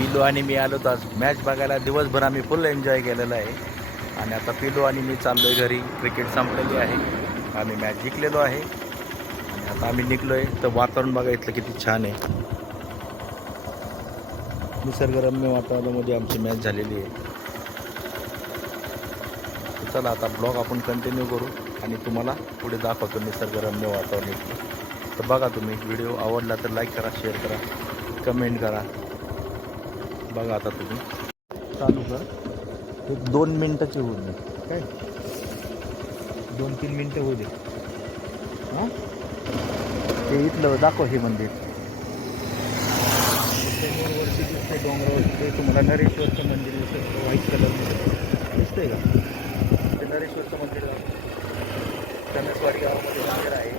पिलू आणि मी आलो तर आज मॅच बघायला. दिवसभर आम्ही फुल एन्जॉय केलेला आहे. आणि आता पिलू आणि मी चाललो आहे घरी. क्रिकेट संपलेली आहे, आम्ही मॅच जिंकलेलो आहे. आणि आता आम्ही निघलो आहे. तर वातावरण बघा इथलं किती छान आहे. निसर्गरम्य वातावरणामध्ये आमची मॅच झालेली आहे. तर चला आता ब्लॉग आपण कंटिन्यू करू आणि तुम्हाला पुढे दाखवतो निसर्गरम्य वातावरण इथलं. तर बघा, तुम्ही व्हिडिओ आवडला तर लाईक करा, शेअर करा, कमेंट करा. बघा आता तुम्ही चालू कर. एक 2 मिनटाची होऊ दे, काय 2-3 मिनटं होऊ दे. हां, ते इथलं दाखव हे मंदिर. समोरवरती दिसतंय डोंगरावरती, ते तुम्हाला नरेश्वरचं मंदिर दिसतं, व्हाईट कलर दिसतंय का? ते नरेश्वरचं मंदिर, कनसवाडी गावामध्ये मंदिर आहे.